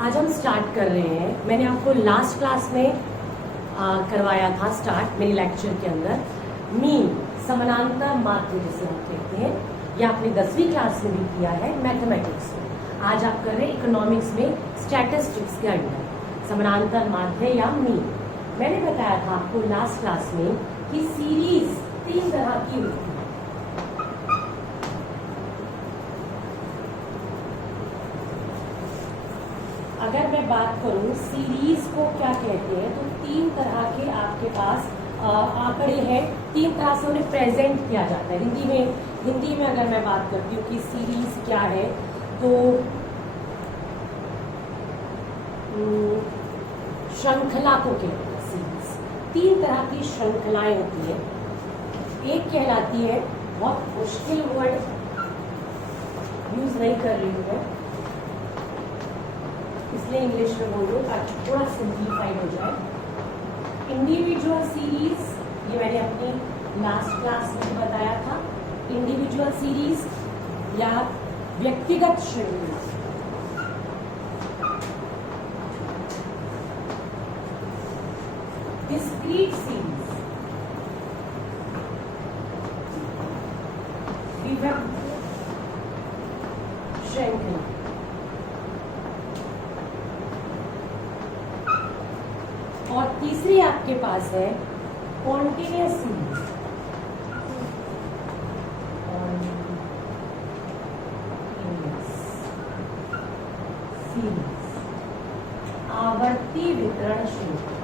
आज हम स्टार्ट कर रहे हैं। मैंने आपको लास्ट क्लास में करवाया था स्टार्ट मेरे लेक्चर के अंदर मीन समानांतर माध्य जिसे हम कहते हैं, यह आपने 10वीं क्लास में भी किया है मैथमेटिक्स में। आज आप कर रहे हैं इकोनॉमिक्स में स्टैटिस्टिक्स के अंडर समानांतर माध्य या मीन। मैंने बताया था आपको लास्ट क्लास में कि सीरीज 3 तरह की होती है। अगर मैं बात करूं सीरीज को क्या कहते हैं, तो 3 तरह के आपके पास आंकड़े हैं। 3 तरह से उन्हें प्रेजेंट किया जाता है। हिंदी में अगर मैं बात करती हूँ कि सीरीज क्या है, तो श्रृंखला को कहते हैं सीरीज। 3 तरह की श्रृंखलाएं होती है। एक कहलाती है, बहुत मुश्किल वर्ड यूज नहीं कर रही हूँ मैं, इसलिए इंग्लिश में बोल रही हूँ ताकि थोड़ा सिंप्लीफाइड हो जाए। इंडिविजुअल सीरीज, ये मैंने अपनी लास्ट क्लास में बताया था। इंडिविजुअल सीरीज या व्यक्तिगत श्रृंखला। डिस्क्रीट सीरीज, विभक्त श्रृंखला। और तीसरी आपके पास है कॉन्टिन्यूअस सीरीज। आवर्ती वितरण श्रृंखला।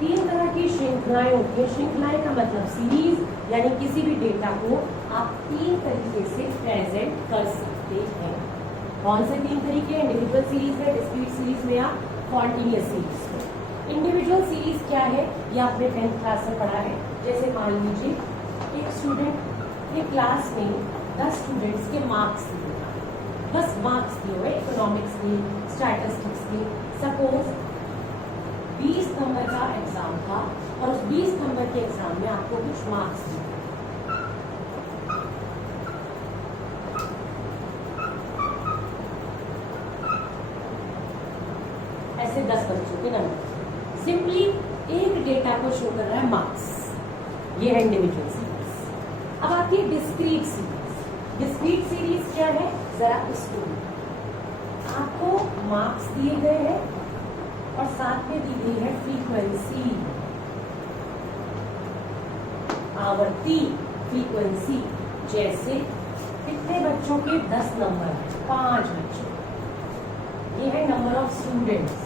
3 तरह की श्रृंखलाएं होती है। श्रृंखलाएं का मतलब सीरीज, यानी किसी भी डेटा को आप 3 तरीके से प्रेजेंट कर सकते हैं। कौन से 3 तरीके? इंडिविजुअल सीरीज है, डिस्क्रीट सीरीज में, या कॉन्टिन्यूअस सीरीज में। इंडिविजुअल सीरीज क्या है, ये आपने 10th क्लास में पढ़ा है। जैसे मान लीजिए एक स्टूडेंट एक क्लास में 10 स्टूडेंट्स के मार्क्स दिए, 10 मार्क्स दिए हुए इकोनॉमिक्स के, स्टैटिस्टिक्स के। सपोज 20 नंबर का एग्जाम था और उस 20 नंबर के एग्जाम में आपको कुछ मार्क्स दिए। ऐसे 10 बच्चों के नंबर, सिंपली एक डेटा को शो कर रहा है मार्क्स। ये है इंडिविजुअल सीरीज। अब आती है डिस्क्रीट सीरीज। डिस्क्रीट सीरीज क्या है, जरा इसको, आपको मार्क्स दिए गए हैं और साथ में दी गई है फ्रीक्वेंसी, आवर्ती फ्रीक्वेंसी। जैसे कितने बच्चों के 10 नंबर है, 5 बच्चों। ये है नंबर ऑफ स्टूडेंट्स।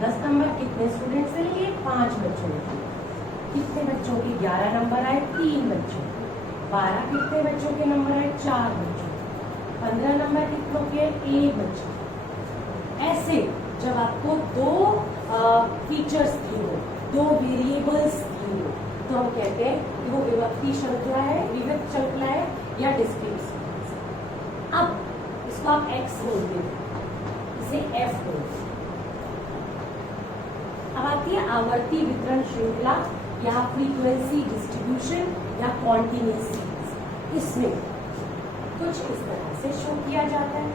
10 नंबर कितने स्टूडेंट्स हैं? ये 5 बच्चों के। कितने बच्चों के 11 नंबर आए? 3 बच्चों। 12 कितने बच्चों के नंबर आए? 4 बच्चों। 15 नंबर कितनों के? 1 बच्चों। ऐसे जब आपको 2 फीचर्स दिए हो, 2 वेरिएबल्स दिए हो, तो हम कहते हैं कि वो विभक्ति श्रृंखला है, विभक्त श्रृंखला है या डिस्क्रीट सीरीज। अब इसको आप एक्स बोलते हैं, इसे एफ बोलते हैं। अब आती है आवर्ती वितरण श्रृंखला या फ्रीक्वेंसी डिस्ट्रीब्यूशन या कॉन्टिन्यूअस सीरीज। इसमें कुछ इस तरह से शो किया जाता है।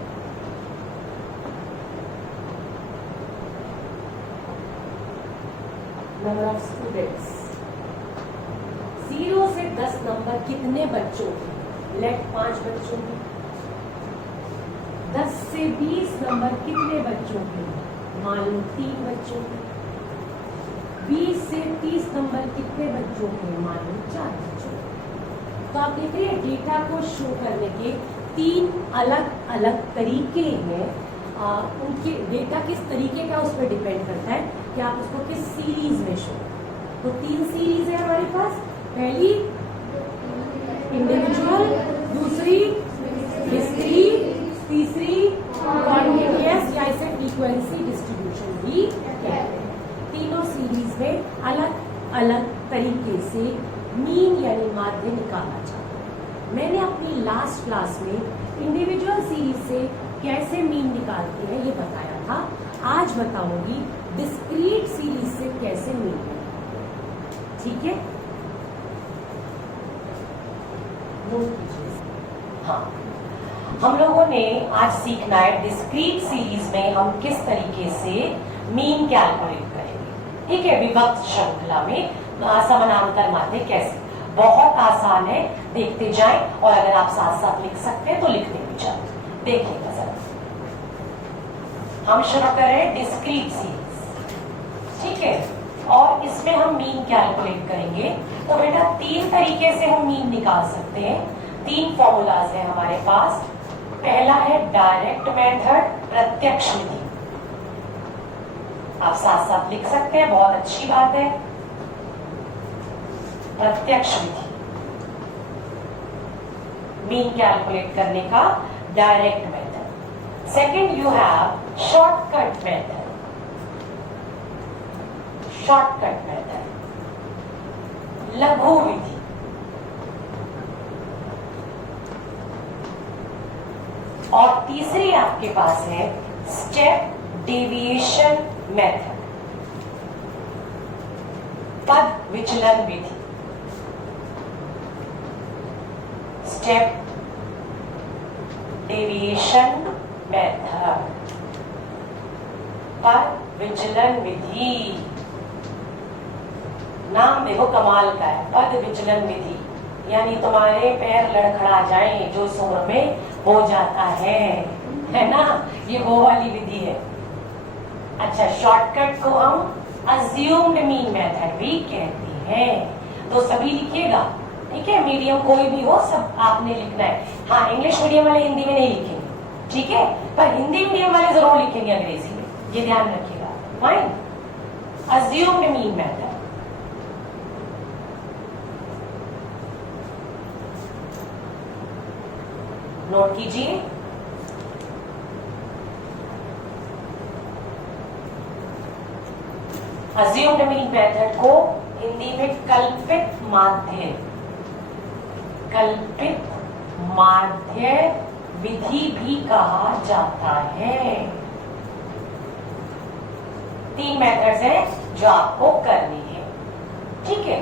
नंबर ऑफ स्टूडेंट्स, 0 से 10 नंबर कितने बच्चों के? लेट 5 बच्चों के। 10 से 20 नंबर कितने बच्चों के? मान लो 3 बच्चों के। 20 से 30 नंबर कितने बच्चों के? मान लो 4 बच्चों के। तो आप देख रहे हैं डेटा को शो करने के 3 अलग अलग तरीके हैं। उनके डेटा किस तरीके का उस पर डिपेंड करता है कि आप उसको किस सीरीज में शो। तो 3 सीरीज है हमारे पास। पहली इंडिविजुअल, दूसरी डिस्क्रीट, तीसरी कॉन्टिन्यूअस या इसे फ्रीक्वेंसी डिस्ट्रीब्यूशन भी कहते हैं। तीनों सीरीज में अलग अलग तरीके से मीन यानी माध्य निकाला जाता है। मैंने अपनी लास्ट क्लास में इंडिविजुअल सीरीज से कैसे मीन निकालते हैं ये बताया था। आज बताऊंगी डिस्क्रीट सीरीज से कैसे मीन निकालते हैं। ठीक है, नोट कीजिए। हाँ, हम लोगों ने आज सीखना है डिस्क्रीट सीरीज में हम किस तरीके से मीन कैलकुलेट करेंगे। ठीक है, विभक्त श्रृंखला में समानांतर माध्य कैसे, बहुत आसान है, देखते जाएं और अगर आप साथ साथ लिख सकते हैं तो लिखते भी जाएं। देखिएगा जरा, हम शुरू करें डिस्क्रीट सीरीज, ठीक है, और इसमें हम मीन कैलकुलेट करेंगे। तो बेटा 3 तरीके से हम मीन निकाल सकते हैं, 3 फॉर्मूलाज है हमारे पास। पहला है डायरेक्ट मेथड, प्रत्यक्ष विधि, आप साथ साथ लिख सकते हैं, बहुत अच्छी बात है। प्रत्यक्ष विधि मीन कैलकुलेट करने का direct method. Second you have shortcut method, shortcut method, लघु विधि। और तीसरी आपके पास है स्टेप डेविएशन मेथड, पद विचलन विधि। स्टेप डेविएशन मेथड, पद विचलन विधि। नाम देखो कमाल का है, पद विचलन विधि, यानी तुम्हारे पैर लड़खड़ा जाएं जो इस उम्र में हो जाता है ना, ये वो वाली विधि है। अच्छा, शॉर्टकट को हम अज्यूम्ड मीन मेथड भी कहते हैं। तो सभी लिखिएगा, ठीक है, मीडियम कोई भी हो, सब आपने लिखना है। हाँ, इंग्लिश मीडियम वाले हिंदी में नहीं लिखेंगे, ठीक है, पर हिंदी मीडियम वाले जरूर लिखेंगे अंग्रेजी में, ये ध्यान रखिएगा। Fine, assumed mean method. Note कीजिए, अज्यूम्ड मीन मेथड को हिंदी में कल्पित माध्य, कल्पित माध्य विधि भी कहा जाता है। 3 मेथड्स हैं जो आपको करनी है, ठीक है।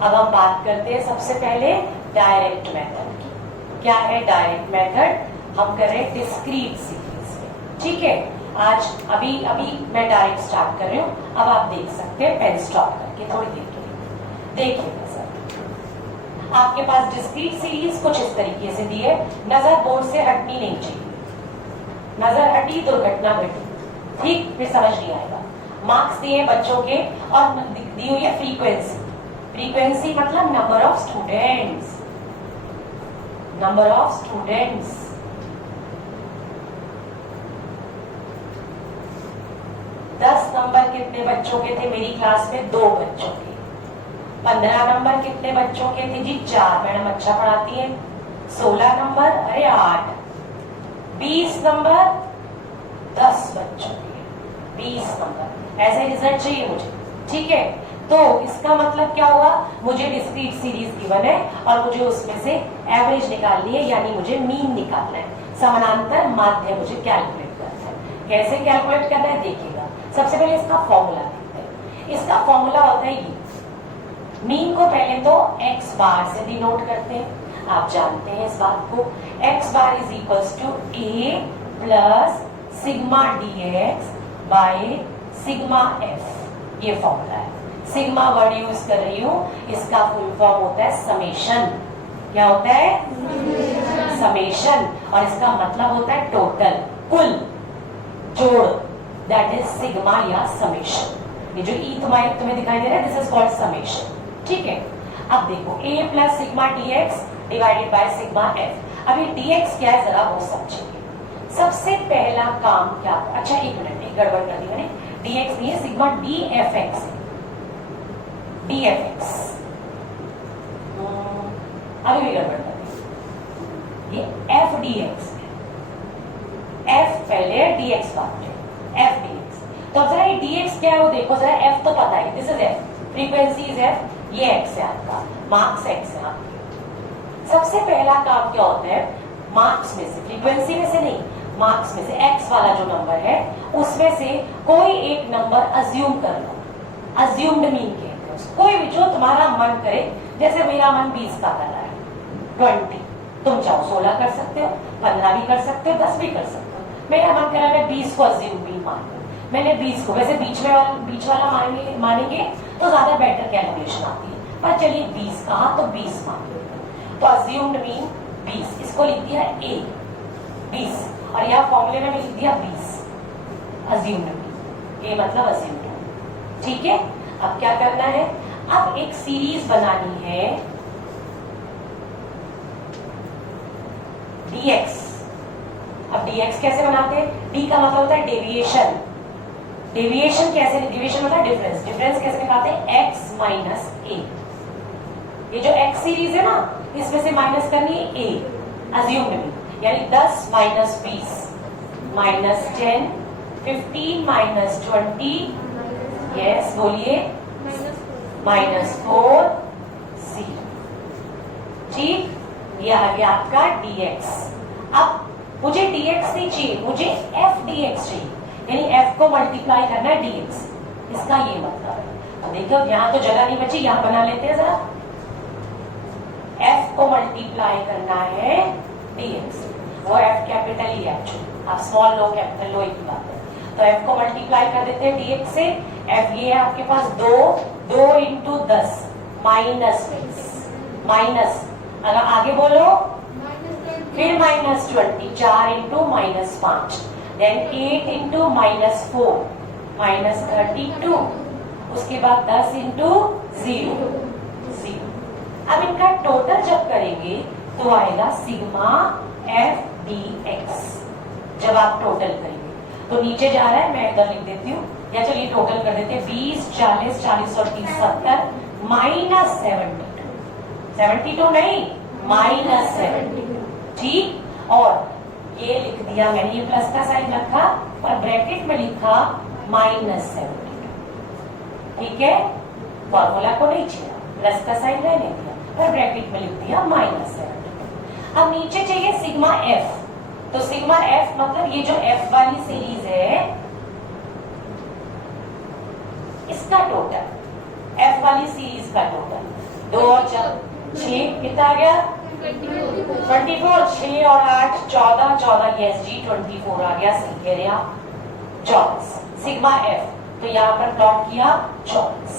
अब हम बात करते हैं सबसे पहले डायरेक्ट मेथड की। क्या है डायरेक्ट मेथड? हम करें डिस्क्रीट सीरीज में, ठीक है। आज अभी मैं डायरेक्ट स्टार्ट कर रही हूँ, अब आप देख सकते हैं पेन स्टॉप करके थोड़ी देर के लिए। देखिए सर, आपके पास डिस्क्रीट सीरीज कुछ इस तरीके से दी है, नजर बोर्ड से हटनी नहीं चाहिए, नजर हटी दुर्घटना घटी, ठीक, फिर समझ नहीं आएगा। मार्क्स दिए बच्चों के और दी हुई है फ्रीक्वेंसी, फ्रीक्वेंसी मतलब number of students, number of students. Number कितने बच्चों के थे मेरी क्लास में? 2 बच्चों के। 15 नंबर कितने बच्चों के थे जी? 4, मैडम अच्छा पढ़ाती है। 16 नंबर, अरे 8। 20 नंबर 10 बच्चों के, 20 नंबर। ऐसे रिजल्ट चाहिए मुझे, ठीक है। तो इसका मतलब क्या हुआ, मुझे डिस्क्रीट सीरीज गिवन है और मुझे उसमें से एवरेज निकालनी है, यानी मुझे मीन निकालना है। समानांतर माध्य मुझे कैलकुलेट करना है। कैसे कैलकुलेट करना है देखिएगा। सबसे पहले इसका फॉर्मूला देखते हैं। इसका फॉर्मूला होता है ये, मीन को पहले तो x बार से डिनोट करते हैं, आप जानते हैं इस बात को। x bar is equals to a plus sigma dx by sigma f, ये फॉर्मूला है। सिग्मा वर्ड यूज कर रही हूं, इसका फुल फॉर्म होता है समेशन। क्या होता है? समेशन। और इसका मतलब होता है टोटल, कुल, जोड़, दैट इज सिग्मा या समेशन। ये जो ई तुम्हें दिखाई दे रहा है, दिस इज कॉल्ड समेशन, ठीक है। अब देखो a plus sigma dx divided by sigma f। अब ये dx क्या है जरा वो समझेंगे। सबसे पहला काम क्या, अच्छा एक मिनट, एक गड़बड़ कर दी मैंने, dx नहीं है, सिग्मा dfx है, dfx। अभी भी गड़बड़ कर दी, ये f dx है, f पहले dx बाद में, f dx। तो अब जरा ये dx क्या है वो देखो जरा, f तो पता है, this is f, frequency is f, ये x है आपका, मार्क्स x है आपके। सबसे पहला काम क्या होता है, मार्क्स में से, फ्रीक्वेंसी में से नहीं, मार्क्स में से x वाला जो नंबर है उसमें से कोई एक नंबर अज्यूम कर लो, अज्यूम्ड मीन कहते हैं, कोई भी जो तुम्हारा मन करे। जैसे मेरा मन 20 का कर रहा है, 20, तुम चाहो 16 कर सकते हो, 15 भी कर सकते हो, 10 भी कर सकते हो। मेरा मन करा मैं 20 को अज्यूम भी मान लूं। मैंने 20 को, वैसे बीच वाला मानेंगे तो ज्यादा बेटर कैलकुलेशन आती है, पर चलिए 20 कहा तो 20 मान लो। तो अज्यूम्ड मीन 20, इसको लिख दिया a 20, और यहाँ फॉर्मूले में लिख दिया 20 अज्यूम्ड मीन, a मतलब अज्यूम्ड। ठीक है, अब क्या करना है, अब एक सीरीज बनानी है dx। अब dx कैसे बनाते हैं, d का मतलब होता है डेविएशन। डेविएशन कैसे, डेविएशन मतलब डिफरेंस। डिफरेंस कैसे निकालते हैं, x माइनस a। ये जो x सीरीज है ना, इसमें से माइनस करनी है a अज्यूम्ड में, यानी 10 माइनस 20 माइनस 10, 15 माइनस 20, यस बोलिए, माइनस 4 0। ठीक, ये आ गया आपका dx। अब मुझे dx नहीं चाहिए, मुझे f dx चाहिए, यानी f को मल्टीप्लाई करना है dx, इसका ये मतलब है। तो देखो यहाँ तो जगह नहीं बची, यहाँ बना लेते हैं जरा। f को मल्टीप्लाई करना है dx, वो f कैपिटल ही है एक्चुअली, आप स्मॉल लो कैपिटल लो एक ही बात है। तो f को मल्टीप्लाई कर देते हैं dx से। f ये है आपके पास 2 इंटू 10 माइनस 20, माइनस, अगर आगे बोलो फिर minus 20, 4 into minus 5, then 8 into minus 4 minus 32, उसके बाद 10 इंटू 0 0। अब इनका टोटल जब करेंगे तो आएगा सिग्मा एफ डी एक्स। जब आप टोटल करेंगे तो नीचे जा रहा है, मैं इधर लिख देती हूँ, या चलिए टोटल कर देते हैं 20 40 40 और 30 70 माइनस 72 नहीं माइनस 72। ठीक, और ये लिख दिया मैंने, ये प्लस का साइन रखा और ब्रैकेट में लिखा माइनस 72। ठीक है, फॉर्मूला को नहीं छेड़ा, प्लस का साइन रहने दिया और ब्रैकेट में लिख दिया माइनस 72। अब नीचे चाहिए सिग्मा एफ, तो सिग्मा एफ मतलब ये जो एफ वाली सीरीज है इसका टोटल, एफ वाली सीरीज का टोटल 2 और 6 कितना आ गया 24, 6 और 8 14, 14 यस जी 24 आ गया, सही कह रहे आप, 24 सिग्मा एफ। तो यहाँ पर प्लॉट किया 24,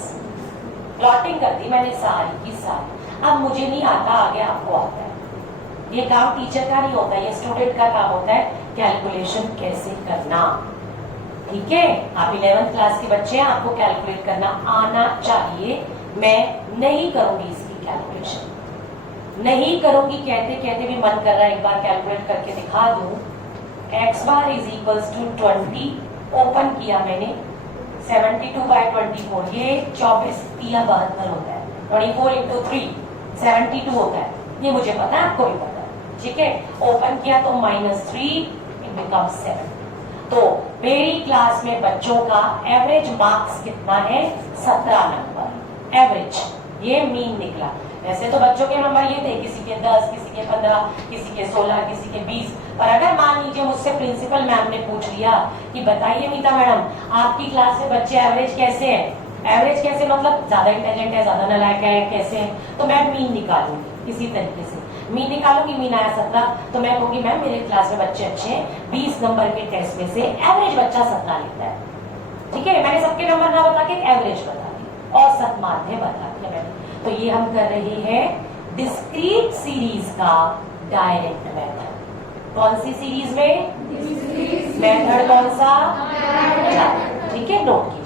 प्लॉटिंग कर दी मैंने सारी की सारी। अब मुझे नहीं आता, आगे आपको आता है। ये काम टीचर का नहीं होता, ये स्टूडेंट का काम होता है, कैलकुलेशन कैसे करना। ठीक है, आप 11th क्लास के बच्चे हैं, आपको कैलकुलेट करना आना चाहिए। मैं नहीं करूंगी इसकी कैलकुलेशन, नहीं करूंगी, कहते कहते भी मन कर रहा है एक बार कैलकुलेट करके दिखा दूं। x bar is equals to 20, open किया मैंने, 72 बाय 24, ये 24 या 72 होता है, 24 इंटू 3 72 होता है, ये मुझे पता है, आपको भी पता है। ठीक है, ओपन किया तो -3 इट बिकम्स 7। तो मेरी क्लास में बच्चों का एवरेज मार्क्स कितना है 17 नंबर एवरेज, ये मीन निकला। वैसे तो बच्चों के नंबर ये थे, किसी के 10, किसी के 15, किसी के 16, किसी के 20, पर अगर मान लीजिए मुझसे प्रिंसिपल मैम ने पूछ लिया कि बताइए मीता मैडम आपकी क्लास में बच्चे एवरेज कैसे हैं, एवरेज कैसे मतलब ज्यादा इंटेलिजेंट है, ज्यादा नालायक है, कैसे है, तो मैं मीन निकालूंगी इसी तरीके से, मीन निकालूंगी, मीन आया 17 तो मैं कहूंगी मैम मेरे क्लास में बच्चे अच्छे हैं, 20 नंबर के टेस्ट में से एवरेज बच्चा 17 लिखता है। ठीक है, मैंने सबके नंबर ना बता के एवरेज बता दी, औसत माध्य बता दिया मैंने। तो ये हम कर रहे हैं डिस्क्रीट सीरीज का डायरेक्ट मेथड। कौन सी सीरीज में, मेथड कौन सा, ठीक है, नोट कीजिए।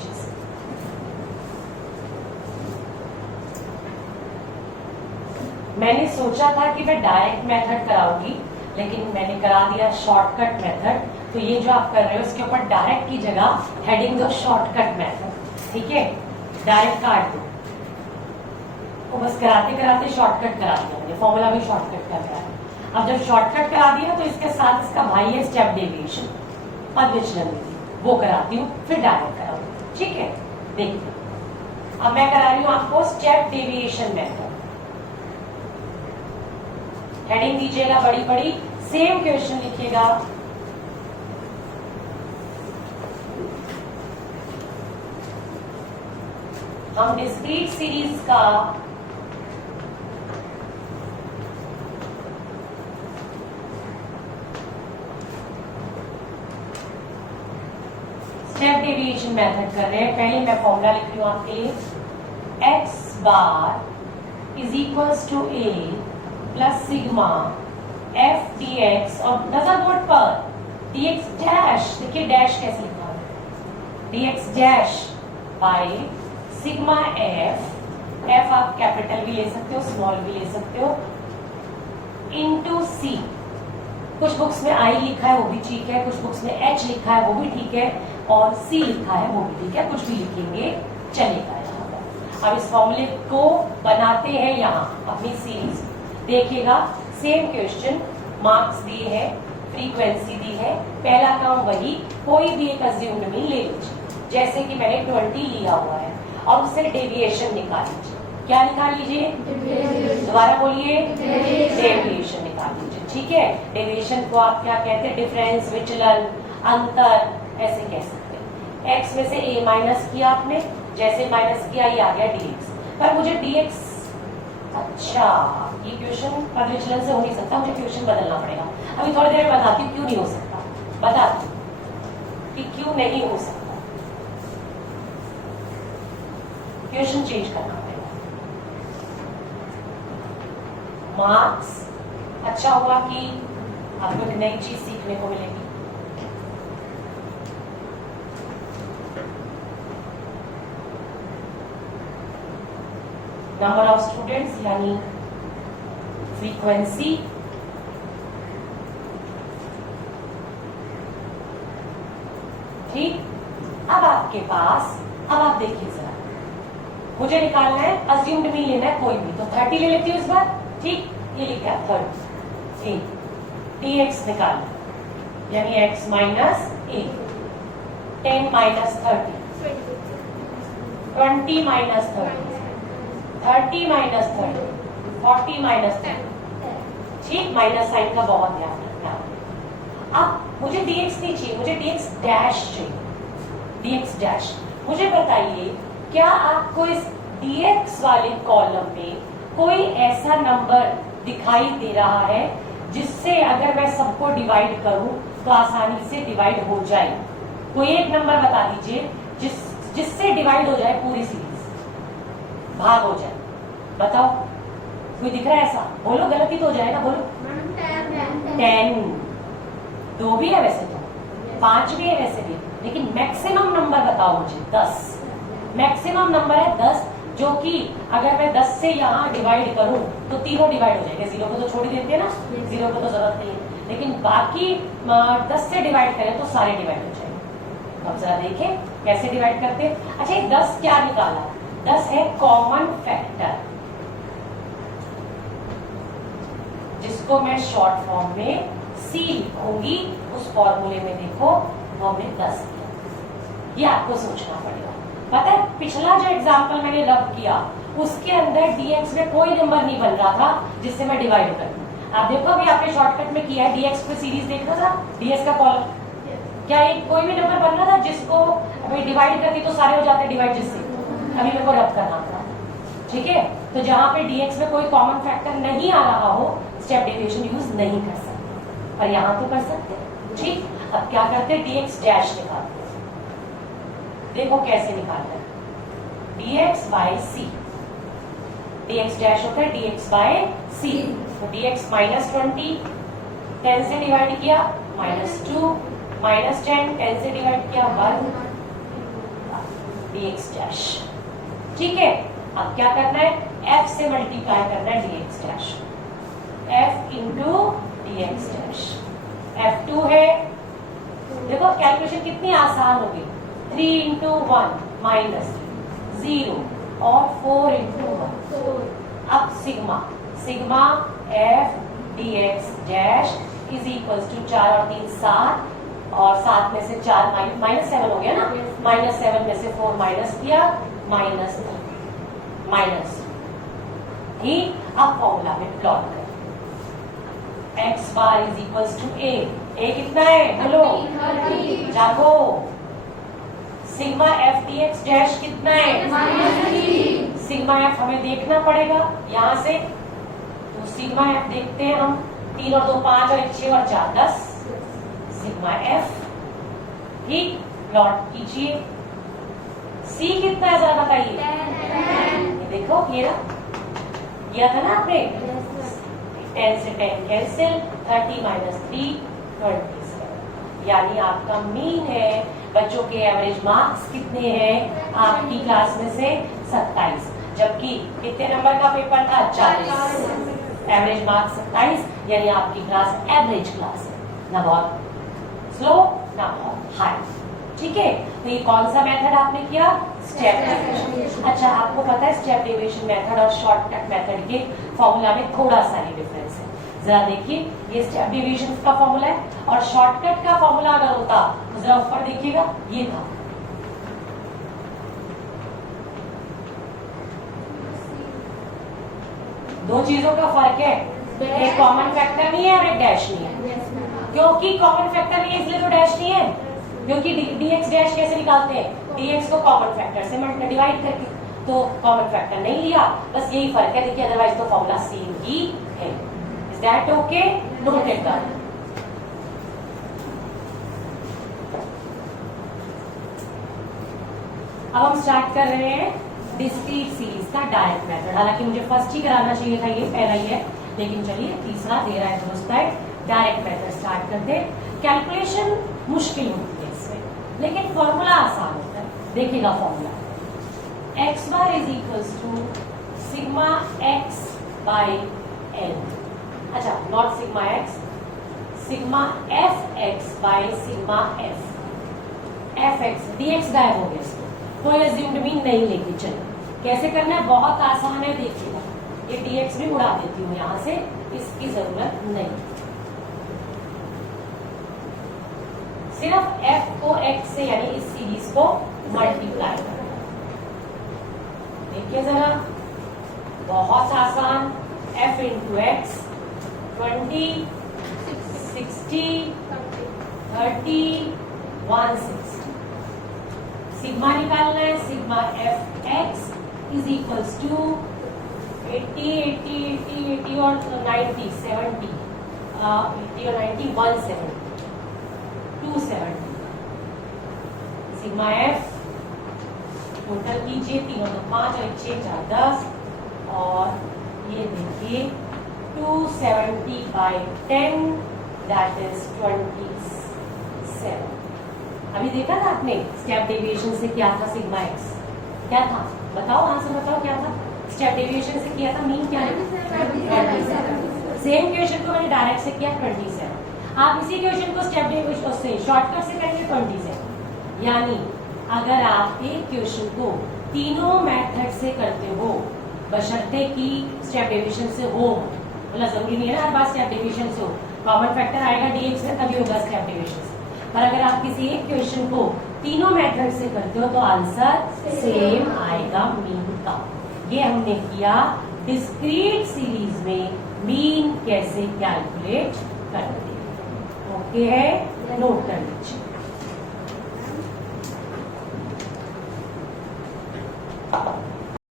मैंने सोचा था कि मैं डायरेक्ट मेथड कराऊंगी, लेकिन मैंने करा दिया शॉर्टकट मेथड। तो ये जो आप कर रहे हो इसके ऊपर डायरेक्ट की जगह हेडिंग दो शॉर्टकट मेथड। ठीक है, डायरेक्ट काट दो, तो बस कराते कराते शॉर्टकट करा दिया मैंने, फॉर्मूला भी शॉर्टकट का करा। अब जब शॉर्टकट करा दिया तो इसके साथ इसका भाई है स्टेप डेविएशन, पदविचलन वो कराती हूँ, फिर डायरेक्ट कराऊंगी। ठीक है, देखिए अब मैं करा रही हूँ आपको स्टेप डेविएशन मेथड। हेडिंग दीजिएगा बड़ी बड़ी, सेम क्वेश्चन लिखिएगा। हम डिस्क्रीट सीरीज का डेविएशन मेथड कर रहे हैं, पहले मैं फॉर्मूला लिख रही हूँ आपके लिए, x bar is equals to a plus sigma f d x और नजर बोर्ड पर डी एक्स डैश, देखिए डैश कैसे लिखा है, d x dash by sigma f, f आप कैपिटल भी ले सकते हो स्मॉल भी ले सकते हो, इनटू सी। कुछ बुक्स में आई लिखा है वो भी ठीक है, कुछ बुक्स में एच लिखा है वो भी ठीक है, और सी लिखा है वो भी ठीक है, कुछ भी लिखेंगे चलेगा यहाँ पर। अब इस फॉर्मूले को बनाते हैं यहाँ अपनी सीरीज, देखिएगा सेम क्वेश्चन, मार्क्स दिए हैं, फ्रीक्वेंसी दी है, पहला काम वही, कोई भी एक अज्यूम्ड मीन ले लीजिए, जैसे कि मैंने 20 लिया हुआ है और उससे डेविएशन निकाल लीजिए, क्या निकाल लीजिए, दोबारा बोलिए, डेविएशन निकाल लीजिए, ठीक है। डेविएशन को आप क्या कहते हैं, डिफरेंस, विचलन, अंतर, ऐसे कह सकते हैं। एक्स में से ए माइनस किया आपने, जैसे माइनस किया ये आ गया डीएक्स, पर मुझे डीएक्स, अच्छा ये क्वेश्चन पद विचलन से हो नहीं सकता, मुझे क्वेश्चन बदलना पड़ेगा। अभी थोड़ी देर में बताती हूँ क्यों नहीं हो सकता, बताती हूँ कि क्यों नहीं हो सकता, क्वेश्चन चेंज करना पड़ेगा। मार्क्स, अच्छा हुआ कि आपको एक नई चीज सीखने को मिलेगी। नंबर ऑफ स्टूडेंट्स यानी फ्रीक्वेंसी, ठीक। अब आपके पास, अब आप देखिए जरा, मुझे निकालना है अज्यूम्ड मीन लेना है कोई भी, तो 30 ले लेती हूँ इस बार, ठीक, ये लिखा 30 डी एक्स निकालना यानी एक्स माइनस ए, 10 माइनस 30, 20 माइनस 30, 30 माइनस 30, 40 माइनस 10, ठीक, माइनस साइन का बहुत ध्यान रखना। अब मुझे dx नहीं चाहिए, मुझे dx डैश चाहिए, dx डैश। मुझे बताइए क्या आपको इस dx वाले कॉलम में कोई ऐसा नंबर दिखाई दे रहा है जिससे अगर मैं सबको डिवाइड करूं तो आसानी से डिवाइड हो जाए? कोई एक नंबर बता दीजिए जिससे डिवाइड हो जाए पूरी सीरीज, भाग हो जाए, बताओ कोई दिख रहा है ऐसा? बोलो, गलती तो हो जाएगा, बोलो। 10, 2 भी है वैसे तो, 5 भी है वैसे भी, लेकिन मैक्सिमम नंबर बताओ मुझे, 10 मैक्सिमम नंबर है 10, जो कि अगर मैं 10 से यहाँ डिवाइड करूं तो तीनों डिवाइड हो जाएंगे, 0 को तो छोड़ ही देते हैं ना, 0 को तो जरूरत नहीं है, लेकिन बाकी 10 से डिवाइड करें तो सारे डिवाइड हो जाएंगे। अब जरा देखें कैसे डिवाइड करते हैं। अच्छा, 10 क्या निकाला? 10 है कॉमन फैक्टर, जिसको मैं शॉर्ट फॉर्म में C लिखूंगी, उस फॉर्मूले में देखो वो हमने 10 किया। ये आपको सोचना पड़ेगा। पता है पिछला जो एग्जाम्पल मैंने रब किया उसके अंदर dx में कोई नंबर नहीं बन रहा था जिससे मैं डिवाइड करूं। आप देखो अभी आपने शॉर्टकट में किया है, dx पे सीरीज देखना था, ds का कॉलम, क्या एक कोई भी नंबर बन रहा था जिसको अभी डिवाइड करती तो सारे हो जाते डिवाइड जिससे, अभी मेरे को रब करना था, ठीक है। तो जहां पे dx में कोई कॉमन फैक्टर नहीं आ रहा हो स्टेप डेविएशन यूज नहीं कर सकते, पर यहाँ तो कर सकते, ठीक। अब क्या करते हैं, dx डैश निकालते हैं, देखो कैसे निकालना है, dx by c, dx dash होता है dx बाई सी, तो dx माइनस 20, 10 से डिवाइड किया माइनस 2, माइनस 10, 10 से डिवाइड किया 1, dx डैश, ठीक है। अब क्या करना है, f से मल्टीप्लाई करना है dx dash, f into dx dash, f2 है, देखो कैलकुलेशन कितनी आसान होगी, 3 इंटू 1 माइनस 0 और 4 इंटू 1। अब sigma, sigma f dx dash is equal to 4 और 3 7, और 7 में से 4 माइनस 7 हो गया ना, माइनस 7 में से 4 माइनस किया, माइनस माइनस, ठीक। अब फॉर्मूला में प्लॉट करें, x bar is equal to a कितना है बोलो, जागो, सिग्मा f dx डैश कितना है, सिग्मा f हमें देखना पड़ेगा यहाँ से, तो सिग्मा f देखते हैं हम, 3 और 2 5 और 1 6 और 4 10, सिग्मा f, ठीक। प्लॉट कीजिए। सी कितना है जरा बताइए। ये देखो ये ना, किया था ना आपने। 10 से 10 कैंसिल, 30 माइनस 3 27, यानी आपका मीन है। बच्चों के एवरेज मार्क्स कितने हैं आपकी क्लास में से 27, जबकि कितने नंबर का पेपर था 40। एवरेज मार्क्स 27, यानी आपकी क्लास एवरेज क्लास है, ना बहुत स्लो ना बहुत हाई। ठीक है, तो ये कौन सा मेथड आपने किया, स्टेप डिवीजन। अच्छा, आपको पता है स्टेप डिवीजन मेथड और शॉर्टकट मेथड के फॉर्मूला में थोड़ा सा ही डिफरेंस है। जरा देखिए, ये स्टेप डिवीजन का फॉर्मूला है और शॉर्टकट का फॉर्मूला अगर होता तो जरा ऊपर देखिएगा, ये था। दो चीजों का फर्क है, एक कॉमन फैक्टर नहीं है और एक डैश नहीं है। क्योंकि कॉमन फैक्टर नहीं है इसलिए तो डैश नहीं है, क्योंकि dx डैश कैसे निकालते हैं, dx को कॉमन फैक्टर से डिवाइड करके, तो कॉमन फैक्टर नहीं लिया, बस यही फर्क है। देखिए अदरवाइज तो फॉर्मूला सेम ही है। Is that okay, noted down. अब हम स्टार्ट कर रहे हैं डिस्क्रीट सीरीज का डायरेक्ट मेथड। हालांकि मुझे फर्स्ट ही कराना चाहिए था, ये पहला ही है, लेकिन चलिए तीसरा दे रहा है दोस्त। डायरेक्ट मेथड स्टार्ट करते हैं। कैलकुलेशन मुश्किल होती है इसमें, लेकिन फॉर्मूला आसान होता है। देखिएगा formula, X Y is equals to sigma X by L. अच्छा, not sigma X, sigma F X by sigma F X. D X गायब हो गया, इसको कोई अज्यूम्ड मीन नहीं लेके चलो। कैसे करना है, बहुत आसान है, देखिएगा। ये डी एक्स भी उड़ा देती हूँ यहां से, इसकी जरूरत नहीं। सिर्फ f को x से यानी इस सीरीज को मल्टीप्लाई करना। देखिए जरा, बहुत आसान। f into x 20, 60, 30, 160। सिग्मा निकालना है, sigma F x is equals to 80, 80, 80, 80 और 90, 70, 80 और 90, 170, 270। सिग्मा एफ टोटल कीजिए, तीनों तो 5 और 1 6 4 10, और ये देखिए 270 बाई 10 दैट इज 27। अभी देखा था आपने स्टेप डेविएशन से क्या था, सिग्मा एक्स क्या था, बताओ आंसर बताओ क्या था। स्टेप डेविएशन से किया था, मीन क्या है 27। सेम क्वेश्चन को मैंने डायरेक्ट से किया 27। आप इसी क्वेश्चन को स्टेप डेविएशन से शॉर्टकट से करेंगे 27। यानी अगर आप एक क्वेश्चन को तीनों मेथड से करते हो, बशर्ते कि स्टेप डेविएशन से हो, मतलब जरूरी नहीं है ना हर बार स्टेप डेविएशन से हो। कॉमन फैक्टर आएगा dx में तभी होगा स्टेप डेविएशन से। पर अगर आप किसी एक क्वेश्चन को तीनों मेथड से करते हो तो आंसर सेम आएगा मीन का। ये हमने किया डिस्क्रीट सीरीज में मीन कैसे कैलकुलेट करते हैं। ओके है, नोट कर लीजिए।